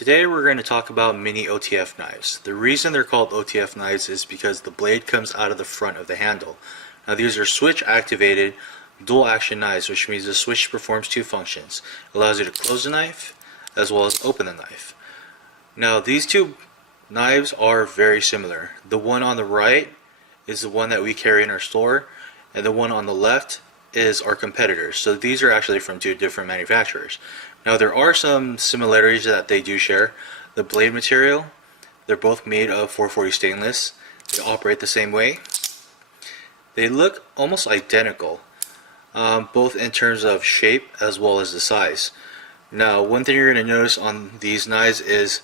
Today we're going to talk about mini OTF knives. The reason they're called OTF knives is because the blade comes out of the front of the handle. Now these are switch activated dual action knives, which means the switch performs two functions. It allows you to close the knife as well as open the knife. Now these two knives are very similar. The one on the right is the one that we carry in our store, and the one on the left is our competitors. So these are actually from two different manufacturers. Now there are some similarities that they do share. The blade material, they're both made of 440 stainless. They operate the same way. They look almost identical, both in terms of shape as well as the size. Now one thing you're going to notice on these knives is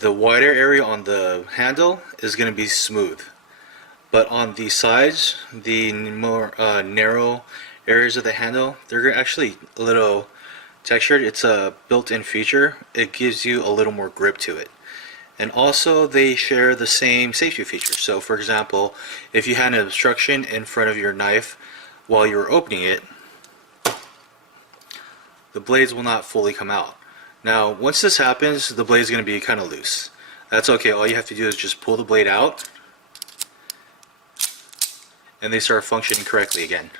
the wider area on the handle is going to be smooth, but on the sides, the more narrow areas of the handle, they're actually a little textured. It's a built-in feature. It gives you a little more grip to it. And also they share the same safety features. So for example, if you had an obstruction in front of your knife while you were opening it, the blades will not fully come out. Now once this happens, the blade is going to be kind of loose. That's okay. All you have to do is just pull the blade out and they start functioning correctly again.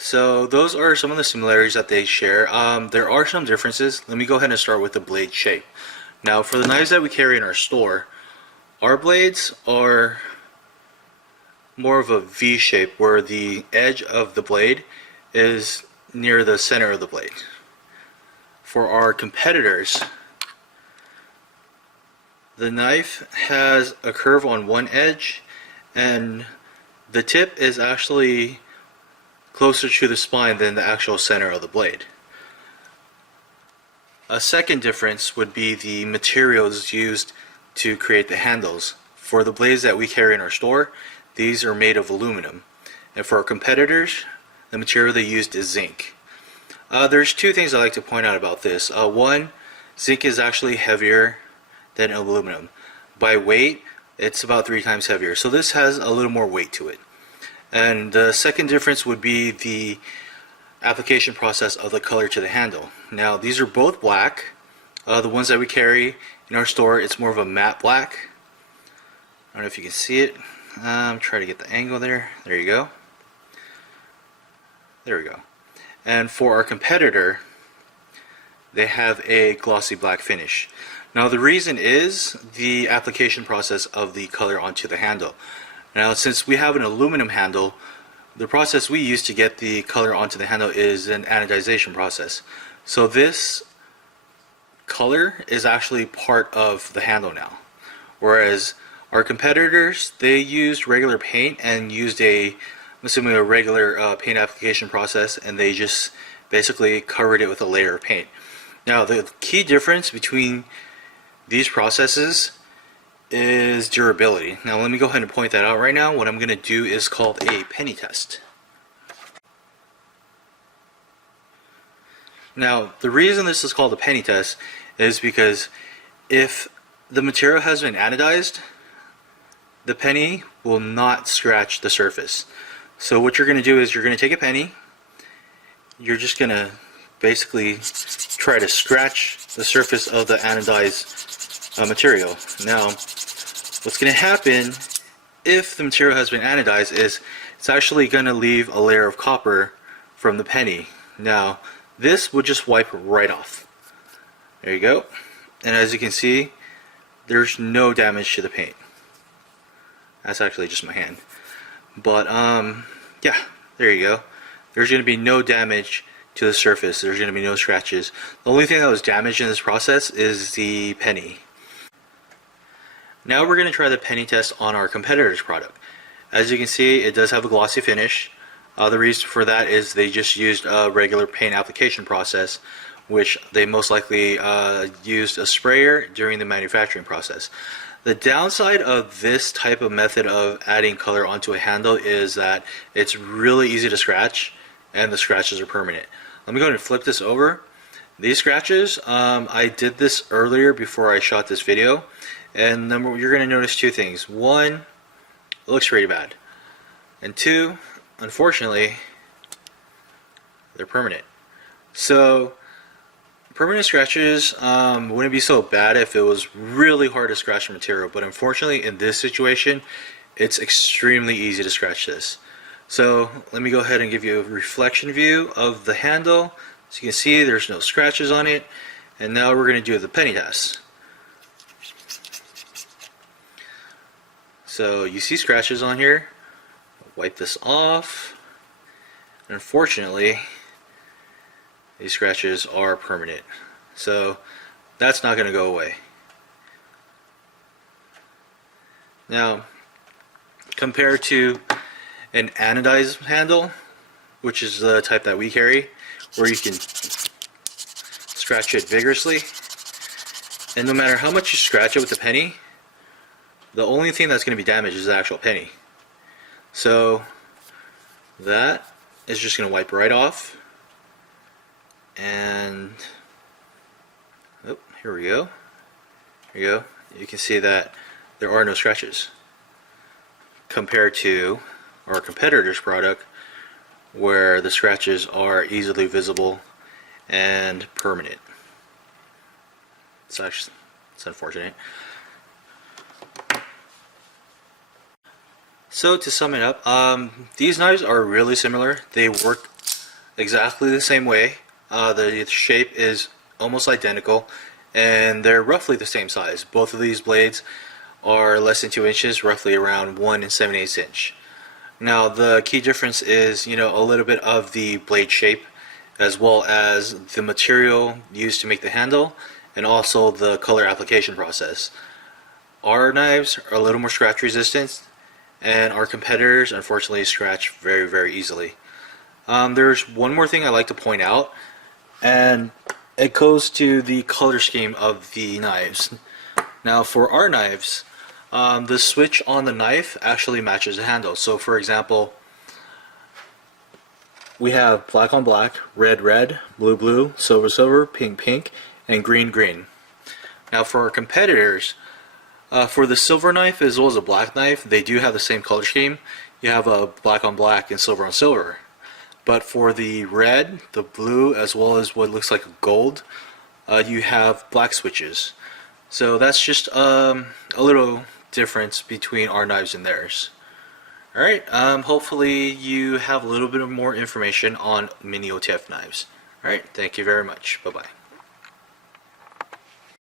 So those are some of the similarities that they share. There are some differences. Let me go ahead and start with the blade shape. Now for the knives that we carry in our store, our blades are more of a V shape where the edge of the blade is near the center of the blade. For our competitors, the knife has a curve on one edge and the tip is actually closer to the spine than the actual center of the blade. A second difference would be the materials used to create the handles. For the blades that we carry in our store, these are made of aluminum, and for our competitors, the material they used is zinc. There's two things I like to point out about this. One, zinc is actually heavier than aluminum. By weight, it's about 3 times heavier, so this has a little more weight to it. And the second difference would be the application process of the color to the handle. Now these are both black. The ones that we carry in our store, it's more of a matte black. I don't know if you can see it. Try to get the angle there. There you go. There we go. And for our competitor, they have a glossy black finish. Now the reason is the application process of the color onto the handle. Now since we have an aluminum handle, the process we use to get the color onto the handle is an anodization process. So this color is actually part of the handle now. Whereas our competitors, they used regular paint and used I'm assuming a regular paint application process, and they just basically covered it with a layer of paint. Now the key difference between these processes is durability. Now let me go ahead and point that out right now. What I'm going to do is called a penny test. Now the reason this is called a penny test is because if the material has been anodized, the penny will not scratch the surface. So what you're going to do is you're going to take a penny, you're just going to basically try to scratch the surface of the anodized material. Now what's going to happen if the material has been anodized is it's actually going to leave a layer of copper from the penny. Now this would just wipe right off. There you go. And as you can see, there's no damage to the paint. That's actually just my hand. But yeah, there you go. There's going to be no damage to the surface. There's going to be no scratches. The only thing that was damaged in this process is the penny. Now we're going to try the penny test on our competitor's product. As you can see, it does have a glossy finish. The reason for that is they just used a regular paint application process, which they most likely used a sprayer during the manufacturing process. The downside of this type of method of adding color onto a handle is that it's really easy to scratch, and the scratches are permanent. Let me go ahead and flip this over. These scratches, I did this earlier before I shot this video. And then you're going to notice two things. One, it looks pretty bad. And two, unfortunately, they're permanent. So Permanent scratches wouldn't be so bad if it was really hard to scratch the material, but unfortunately in this situation it's extremely easy to scratch this. So let me go ahead and give you a reflection view of the handle. So you can see there's no scratches on it. And now we're going to do the penny test. So you see scratches on here. Wipe this off. Unfortunately, these scratches are permanent. So that's not going to go away. Now, compared to an anodized handle, which is the type that we carry, where you can scratch it vigorously, and no matter how much you scratch it with the penny, the only thing that's going to be damaged is the actual penny. So that is just going to wipe right off, and oh, here we go. Here you go. You can see that there are no scratches compared to our competitor's product, where the scratches are easily visible and permanent. It's unfortunate. So to sum it up, these knives are really similar. They work exactly the same way. The shape is almost identical, and they're roughly the same size. Both of these blades are less than 2 inches, roughly around 1 7/8 inch. Now the key difference is, a little bit of the blade shape, as well as the material used to make the handle, and also the color application process. Our knives are a little more scratch resistant, and our competitors unfortunately scratch very, very easily. There's one more thing I like to point out, and it goes to the color scheme of the knives. Now for our knives, the switch on the knife actually matches the handle. So for example, we have black on black, red red, blue blue, silver silver, pink pink, and green green. Now for our competitors, for the silver knife as well as the black knife, they do have the same color scheme. You have a black on black and silver on silver. But for the red, the blue, as well as what looks like gold, you have black switches. So that's just a little difference between our knives and theirs. Alright, hopefully you have a little bit more information on mini OTF knives. Alright, thank you very much. Bye-bye.